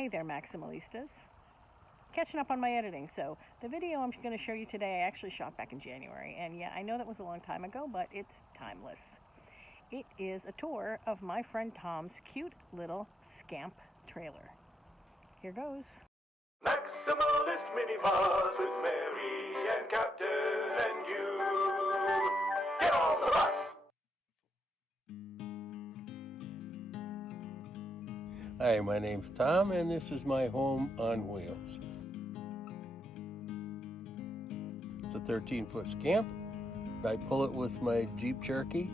Hey there, Maximalistas. Catching up on my editing. So the video I'm going to show you today I actually shot back in January. And yeah, I know that was a long time ago, but it's timeless. It is a tour of my friend Tom's cute little Scamp trailer. Here goes. Maximalist Minibus with Mary and Captain and you. Get on the bus! Hi, my name's Tom, and this is my home on wheels. It's a 13-foot Scamp. I pull it with my Jeep Cherokee,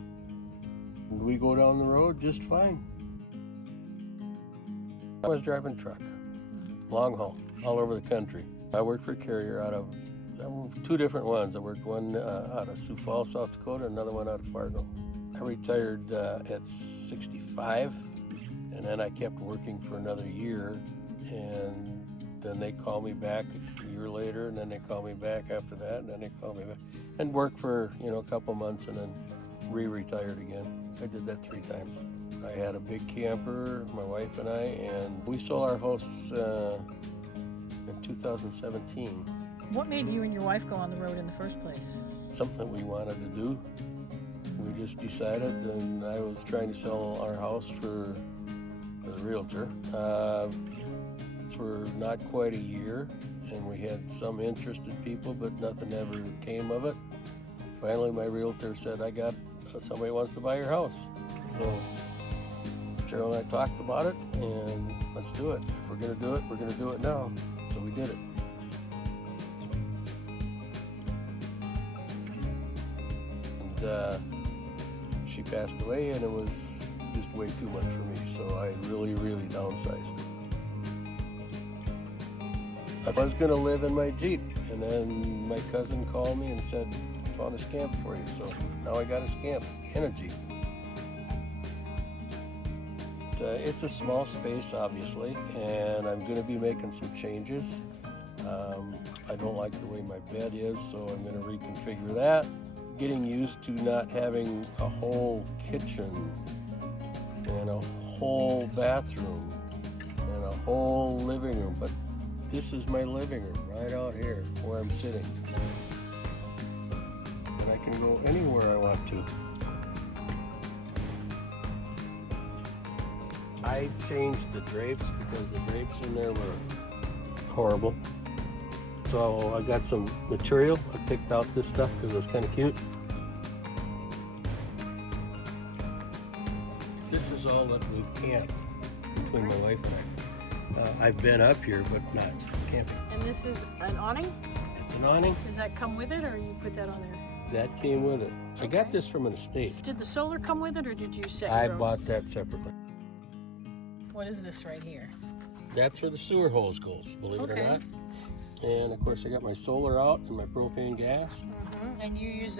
and we go down the road just fine. I was driving a truck, long haul, all over the country. I worked for a carrier out of two different ones. I worked one out of Sioux Falls, South Dakota, another one out of Fargo. I retired at 65. And then I kept working for another year, and then they called me back a year later, and then they called me back after that, and then they called me back, and worked for a couple months, and then re-retired again. I did that 3 times. I had a big camper, my wife and I, and we sold our house in 2017. What made you and your wife go on the road in the first place? Something we wanted to do. We just decided, and I was trying to sell our house for the realtor for not quite a year, and we had some interested people, but nothing ever came of it. Finally, my realtor said, I got somebody wants to buy your house. So Cheryl and I talked about it, and let's do it. If we're going to do it, we're going to do it now. So we did it. And she passed away, and it was just way too much for me, so I really downsized. I was going to live in my Jeep, and then my cousin called me and said, found a Scamp for you, so now I got a Scamp and a Jeep. It's a small space, obviously, and I'm going to be making some changes. I don't like the way my bed is, so I'm going to reconfigure that. Getting used to not having a whole kitchen and a whole bathroom and a whole living room, but this is my living room right out here where I'm sitting, and I can go anywhere I want to. I changed the drapes because the drapes in there were horrible, so I got some material. I picked out this stuff because it was kind of cute. This is all that we've camped between my wife and I. I've been up here, but not camping. And this is an awning? It's an awning. Does that come with it, or you put that on there? That came with it. Okay. I got this from an estate. Did the solar come with it, or did you set I your own? bought that separately. What is this right here? That's where the sewer hose goes, believe it or not. And of course I got my solar out and my propane gas. And you use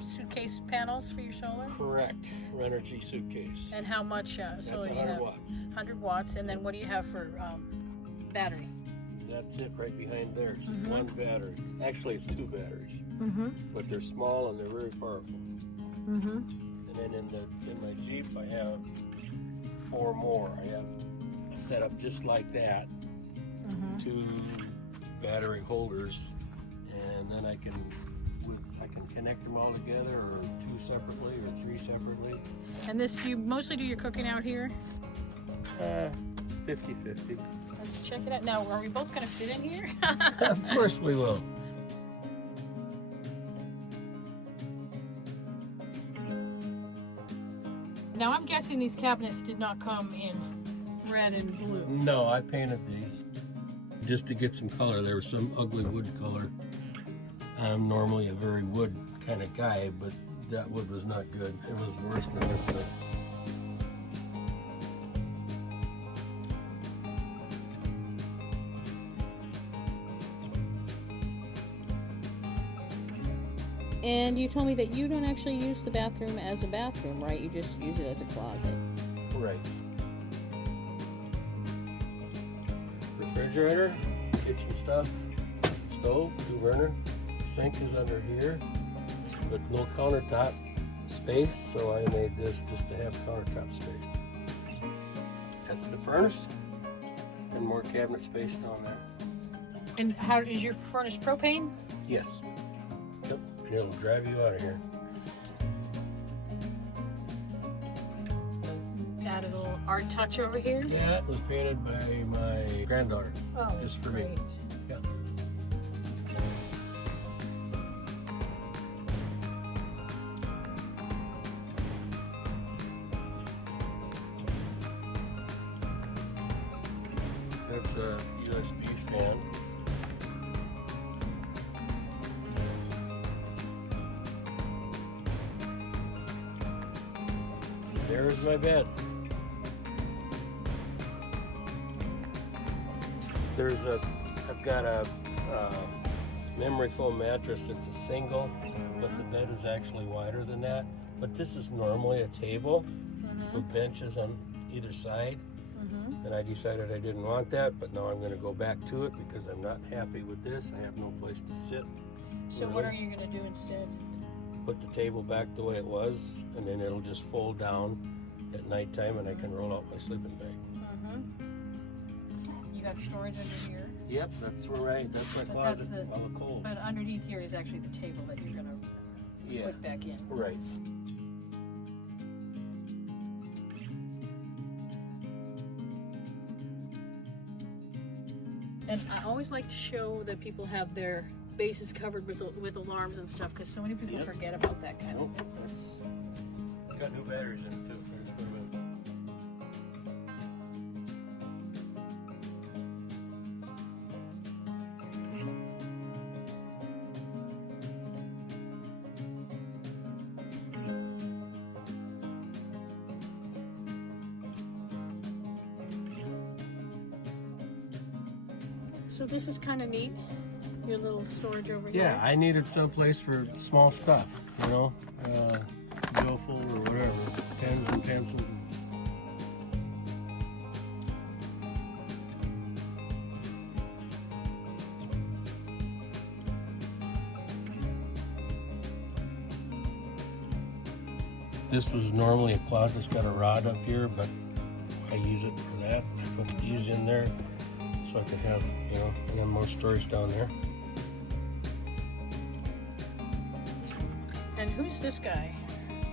suitcase panels for your solar? Correct. Renogy suitcase. And how much solar do you 100 have? watts. 100 watts. And then what do you have for battery? That's it right behind there. It's one battery. Actually, it's 2 batteries. But they're small and they're very powerful. And then in my Jeep, I have 4 more. I have a setup just like that. 2 battery holders, and then I can connect them all together, or 2 separately, or 3 separately. And this, do you mostly do your cooking out here? 50-50. Let's check it out. Now, are we both going to fit in here? Of course we will. Now, I'm guessing these cabinets did not come in red and blue. No, I painted these just to get some color. There was some ugly wood color. I'm normally a very wood kind of guy, but that wood was not good. It was worse than this stuff. And you told me that you don't actually use the bathroom as a bathroom, right? You just use it as a closet. Right. Refrigerator, kitchen stuff, stove, 2 burner. Sink is under here, but no countertop space, so I made this just to have countertop space. That's the furnace. and more cabinet space down there. And how is your furnace propane? Yes. Yep. And it'll drive you out of here. Added a little art touch over here. Yeah, it was painted by my granddaughter. Oh, just for great. me. Yeah. That's a USB fan. There's my bed. I've got a memory foam mattress that's a single, but the bed is actually wider than that. But this is normally a table with benches on either side. And I decided I didn't want that, but now I'm going to go back to it because I'm not happy with this. I have no place to sit. So what are you going to do instead? Put the table back the way it was, and then it'll just fold down at nighttime, and I can roll out my sleeping bag. You got storage under here. Yep, that's my closet. All the coals. But underneath here is actually the table that you're going to put back in. Right. And I always like to show that people have their bases covered with alarms and stuff, because so many people forget about that kind of thing. It's got new batteries in it too. Just put 'em in. So this is kind of neat, your little storage over Yeah, there. I needed some place for small stuff, you know, billfold or whatever, pens and pencils. This was normally a closet. It's got a rod up here, but I use it for that. I put these in there so I could have, you know, and then more storage down there. And who's this guy?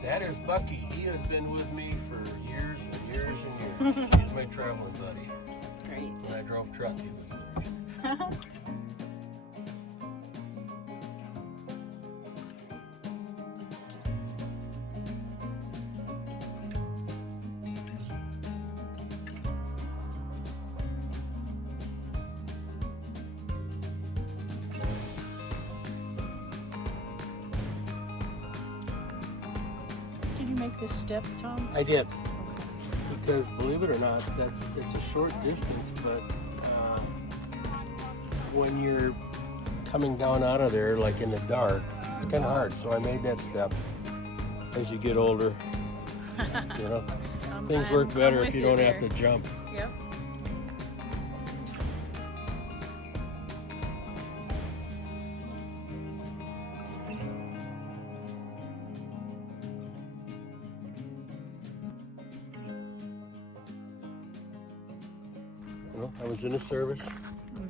That is Bucky. He has been with me for years and years and years. He's my traveling buddy. Great. When I drove truck, he was with me. Did you make this step, Tom? I did. Because believe it or not, it's a short distance, but when you're coming down out of there, like in the dark, it's kind of hard. So I made that step. As you get older, you know, things work better if you don't have to jump. Yep. You know, I was in the service,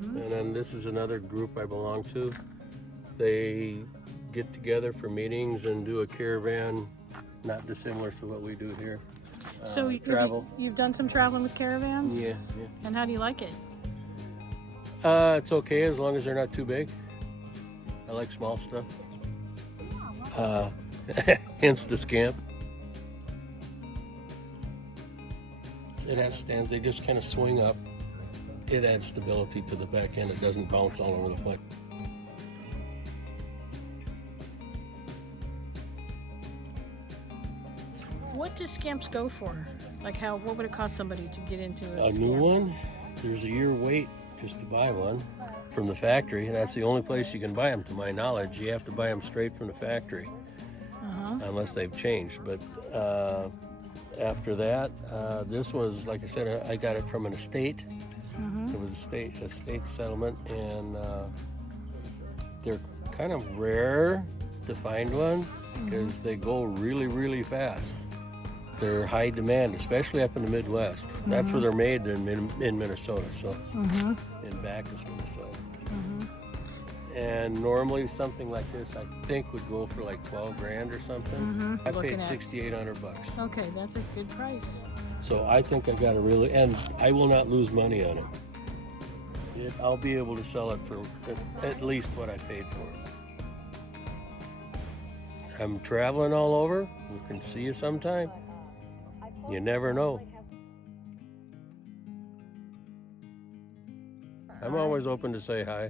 and then this is another group I belong to. They get together for meetings and do a caravan, not dissimilar to what we do here. So travel. you've done some traveling with caravans? Yeah. And how do you like it? It's okay as long as they're not too big. I like small stuff. Hence the Scamp. It has stands. They just kind of swing up. It adds stability to the back end. It doesn't bounce all over the place. What does Scamps go for? Like what would it cost somebody to get into A new one? There's a year wait just to buy one from the factory, and that's the only place you can buy them, to my knowledge. You have to buy them straight from the factory, unless they've changed. But after that, this was, like I said, I got it from an estate. It was a state settlement, and they're kind of rare to find one because they go really, really fast. They're high demand, especially up in the Midwest. That's where they're made in Minnesota, so in Bacchus, Minnesota. And normally something like this, I think, would go for like 12 grand or something. I paid $6,800. Okay, that's a good price. So I think I got a really, and I will not lose money on it. I'll be able to sell it for at least what I paid for it. I'm traveling all over. We can see you sometime. You never know. I'm always open to say hi.